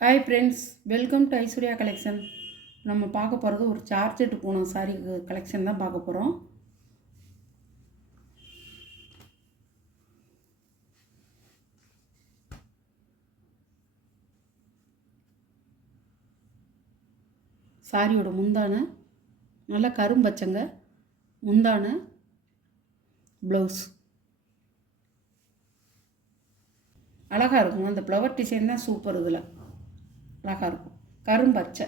Hi friends, welcome to Aishwarya collection. நம்ம பார்க்க போகிறது ஒரு சார்ஜெட் பூனம் சாரீ கலெக்ஷன் தான் பார்க்க போகிறோம். சாரியோட முந்தான நல்லா கரும்பச்சங்க முந்தான ப்ளவுஸ் அழகாக இருக்கும். அந்த ஃப்ளவர் டிசைன் தான் சூப்பர். இதில் அழகாக இருக்கும். கரும்பச்சை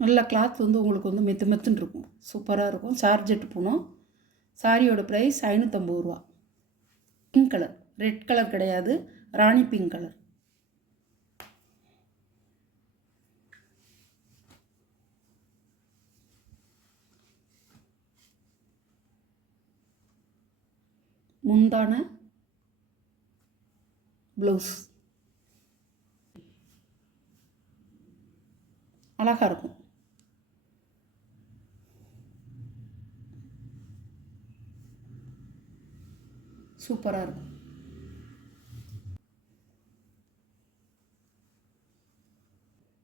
நல்ல கிளாத் உங்களுக்கு மெத்து மெத்துன்னு இருக்கும். சூப்பராக இருக்கும். சார்ஜெட் பூனம். சாரியோட ப்ரைஸ் 550 ரூபா. பிங்க் கலர், ரெட் கலர் கிடையாது, ராணி பிங்க் கலர். முந்தான ப்ளவுஸ் அழகாக இருக்கும். சூப்பராக இருக்கும்.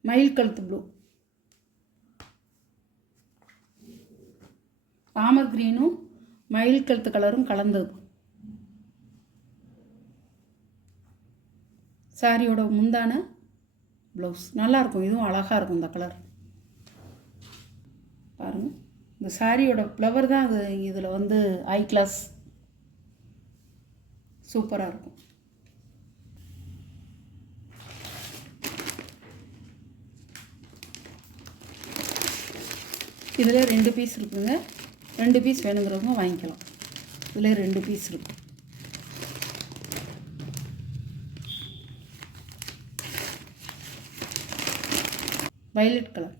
மயில் கழுத்து ப்ளூ, ராமர் கிரீனும் மயில் கழுத்து கலரும் கலந்தது. சாரியோட முந்தான ப்ளவுஸ் நல்லாயிருக்கும். இதுவும் அழகாக இருக்கும். இந்த கலர் பாருங்கள். இந்த சாரியோட ஃப்ளவர் தான் அது. இதில் ஹை கிளாஸ் சூப்பராக இருக்கும். இதில் 2 பீஸ் இருக்குங்க. 2 பீஸ் வேணுங்கிறவங்க வாங்கிக்கலாம். இதில் 2 பீஸ் இருக்கும். வயலட் கலர்,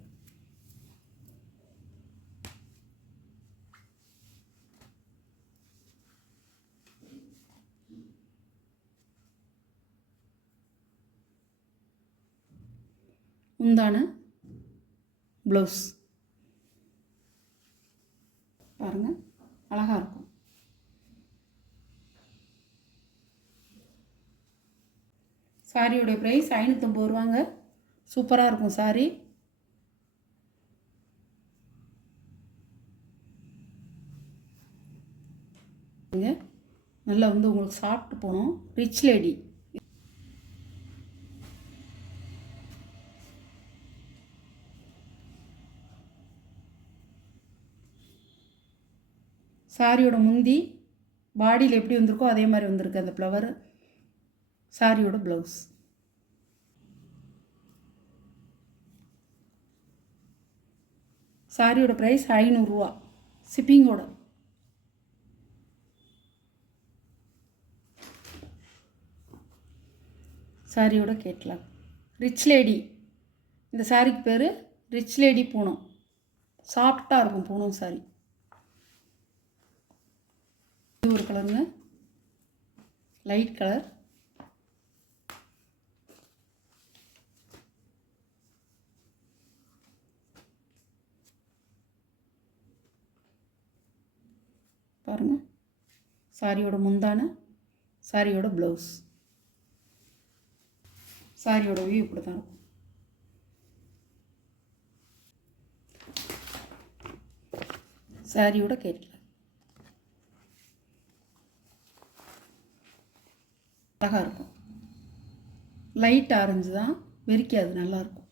முந்தான ப்ளவுஸ் பாருங்கள், அழகாக இருக்கும். சாரியோடைய ப்ரைஸ் 550 ரூபாங்க. சூப்பராக இருக்கும் சாரி. நல்லா உங்களுக்கு சாப்பிட்டு போகணும். Rich lady. சாரியோட முந்தி பாடியில் எப்படி வந்திருக்கோ அதே மாதிரி வந்திருக்கு அந்த ஃப்ளவர். சாரியோட ப்ளவுஸ். சாரியோட ப்ரைஸ் 500 ரூபா ஷிப்பிங்கோட. சாரியோட கேட்லாக். Rich lady. இந்த சாரிக்கு பேர் ரிச் லேடி பூனம். சாஃப்டாக இருக்கும் பூனம் சாரி. இது ஒரு கலருங்க, லைட் கலர். பாருங்கள். சாரியோட முந்தான, சாரியோட ப்ளவுஸ். சாரியோட வியூ இப்படி தான் இருக்கும். சாரியோட கேட்கல அழகாக இருக்கும். லைட் ஆரஞ்சு தான், வெறிக்காது, நல்லாயிருக்கும்.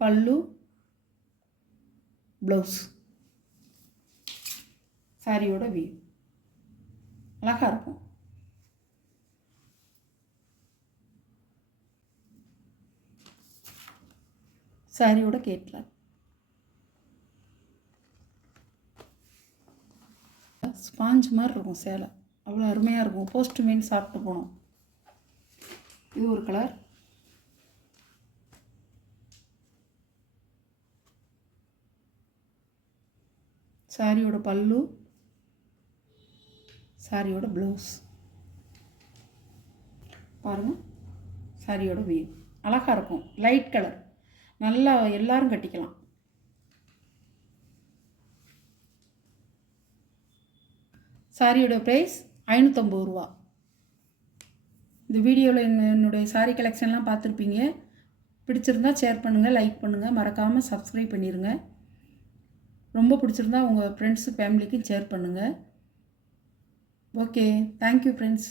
பல்லு, ப்ளவுஸ், சாரியோட வியூ அழகாக இருக்கும். சாரியோட கேட்லாக். ஸ்பாஞ்ச் மாதிரி இருக்கும் சேலை. அவ்வளோ அருமையாக இருக்கும். போஸ்ட் மீன் சாப்பிட்டு போனோம். இது ஒரு கலர். சாரியோட பல்லு, சாரியோட ப்ளவுஸ் பாருங்கள். சாரியோட வியூ அழகாக இருக்கும். லைட் கலர், நல்லா எல்லாரும் கட்டிக்கலாம். சாரியோட ப்ரைஸ் 550 ரூபா. இந்த வீடியோவில் என்னுடைய சாரி கலெக்ஷன்லாம் பார்த்துருப்பீங்க. பிடிச்சிருந்தா ஷேர் பண்ணுங்கள், லைக் பண்ணுங்கள், மறக்காமல் சப்ஸ்கிரைப் பண்ணிடுங்க. ரொம்ப பிடிச்சிருந்தா உங்கள் ஃப்ரெண்ட்ஸு ஃபேமிலிக்கும் ஷேர் பண்ணுங்கள். Okay, thank you friends.